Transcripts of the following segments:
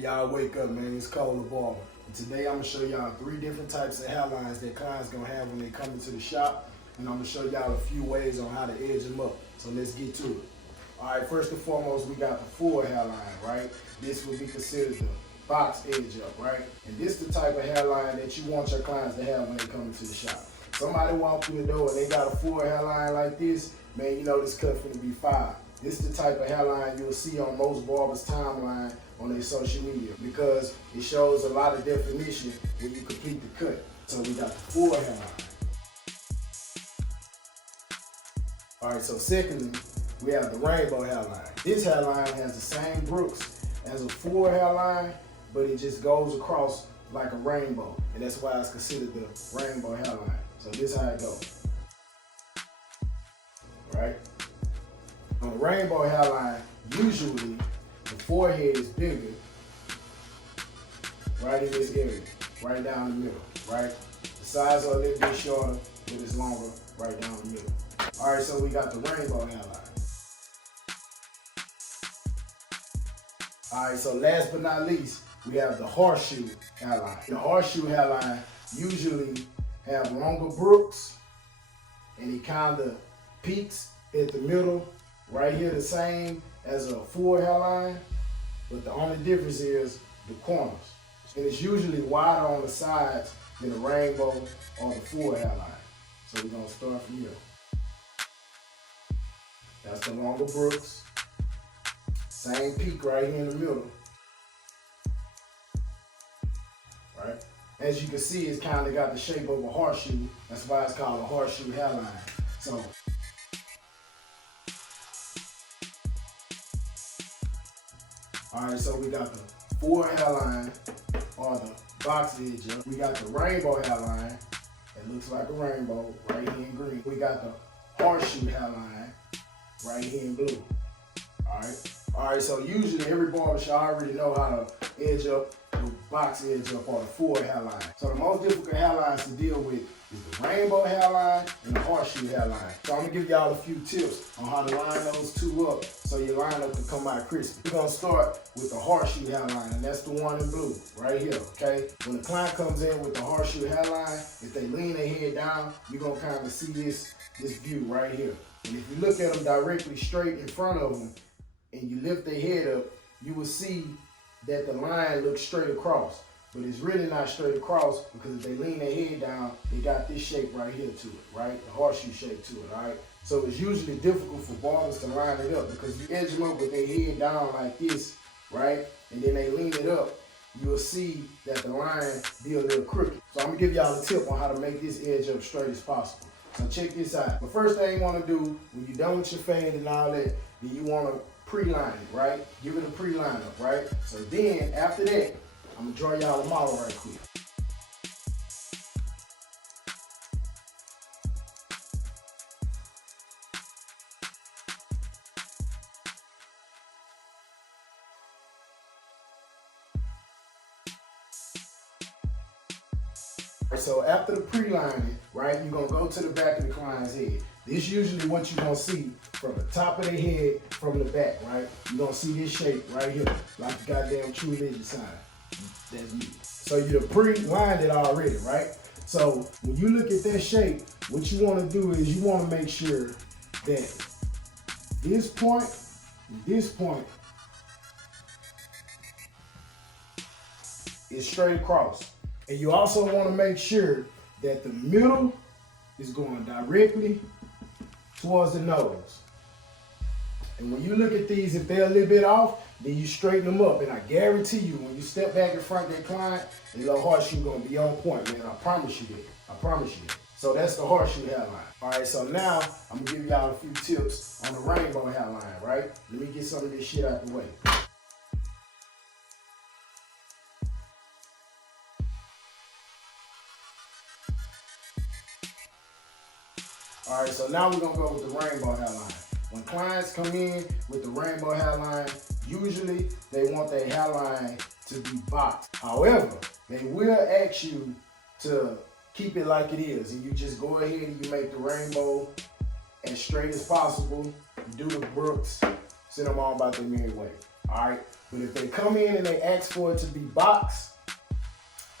Y'all wake up, man. It's cold to Barber. And today I'm gonna show y'all 3 different types of hairlines that clients gonna have when they come into the shop. And I'm gonna show y'all a few ways on how to edge them up. So let's get to it. All right, first and foremost, we got the full hairline, right? This would be considered the box edge up, right? And this is the type of hairline that you want your clients to have when they come into the shop. Somebody walk through the door and they got a full hairline like this, man, you know this cut finna be fire. This is the type of hairline you'll see on most barbers' timeline on their social media because it shows a lot of definition when you complete the cut. So we got the full hairline. All right, so secondly, we have the rainbow hairline. This hairline has the same brooks as a full hairline, but it just goes across like a rainbow. And that's why it's considered the rainbow hairline. So this is how it goes, right? On the rainbow hairline, usually the forehead is bigger right in this area, right down the middle, right? The sides are a little bit shorter, but it's longer right down the middle. All right, so we got the rainbow hairline. All right, so last but not least, we have the horseshoe hairline. The horseshoe hairline usually have longer brooks, and it kind of peaks at the middle, right here the same as a full hairline, but the only difference is the corners. And it's usually wider on the sides than the rainbow or the full hairline. So we're gonna start from here. That's the longer brooks. Same peak right here in the middle. Right? As you can see, it's kind of got the shape of a horseshoe. That's why it's called a horseshoe hairline. So, all right, so we got the full hairline or the box edge up. We got the rainbow hairline. It looks like a rainbow right here in green. We got the horseshoe hairline right here in blue. All right. All right, so usually every barbershop already know how to edge up the box edge up or the full hairline. So the most difficult hairlines to deal with is the rainbow hairline and the horseshoe hairline. So I'm gonna give y'all a few tips on how to line those two up so your lineup can come out crispy. We're gonna start with the horseshoe hairline, and that's the one in blue, right here, okay? When the client comes in with the horseshoe hairline, if they lean their head down, you're gonna kind of see this view right here. And if you look at them directly straight in front of them, and you lift their head up, you will see that the line looks straight across. But it's really not straight across because if they lean their head down, they got this shape right here to it, right? The horseshoe shape to it, all right? So it's usually difficult for barbers to line it up because you edge them up with their head down like this, right? And then they lean it up, you'll see that the line be a little crooked. So I'm gonna give y'all a tip on how to make this edge up straight as possible. So check this out. The first thing you wanna do when you're done with your fade and all that, then you wanna pre-line it, right? Give it a pre-line up, right? So then, after that, I'm gonna draw y'all a model right quick. So after the pre-lining, right, you're gonna go to the back of the client's head. This is usually what you're gonna see from the top of their head from the back, right? You're gonna see this shape right here, like the goddamn True Religion sign. That's me. So you pre-lined it already, right? So when you look at that shape, what you wanna do is you wanna make sure that this point is straight across. And you also wanna make sure that the middle is going directly towards the nose. And when you look at these, if they're a little bit off, then you straighten them up. And I guarantee you, when you step back in front of that client, the little horseshoe gonna be on point, man. I promise you that. I promise you that. So that's the horseshoe hairline. All right, so now I'm gonna give y'all a few tips on the rainbow hairline, right? Let me get some of this shit out the way. All right, so now we're gonna go with the rainbow hairline. When clients come in with the rainbow hairline, usually they want their hairline to be boxed. However, they will ask you to keep it like it is, and you just go ahead and you make the rainbow as straight as possible. You do the brooks, send them on about their merry way. All right. But if they come in and they ask for it to be boxed,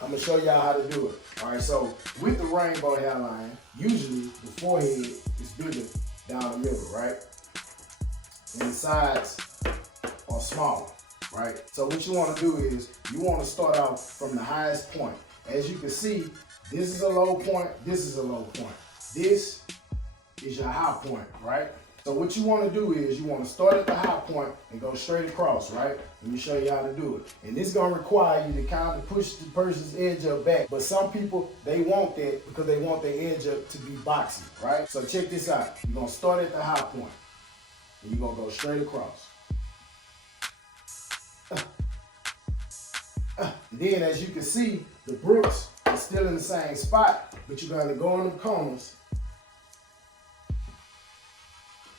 I'm gonna show y'all how to do it. All right, so with the rainbow hairline, usually the forehead is bigger down the middle, right? And the sides are smaller, right? So what you wanna do is, you wanna start off from the highest point. As you can see, this is a low point, this is a low point. This is your high point, right? So what you want to do is you want to start at the high point and go straight across, right? Let me show you how to do it. And this is going to require you to kind of push the person's edge up back. But some people, they want that because they want their edge up to be boxy, right? So check this out. You're going to start at the high point and you're going to go straight across. Then as you can see, the brooks are still in the same spot, but you're going to go in the corners,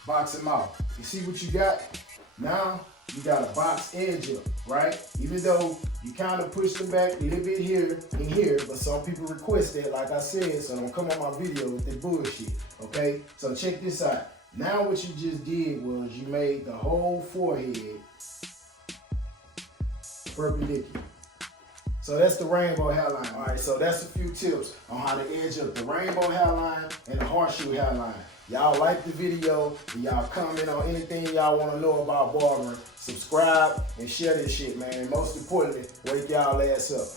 box them out. You see what you got? Now you got a box edge up, right? Even though you kind of push them back a little bit here and here, but some people request that, like I said, so don't come on my video with that bullshit, okay? So check this out. Now what you just did was you made the whole forehead perpendicular. So that's the rainbow hairline. All right, so that's a few tips on how to edge up the rainbow hairline and the horseshoe hairline. Y'all like the video, and y'all comment on anything y'all want to know about barbering. Subscribe and share this shit, man. And most importantly, wake y'all ass up.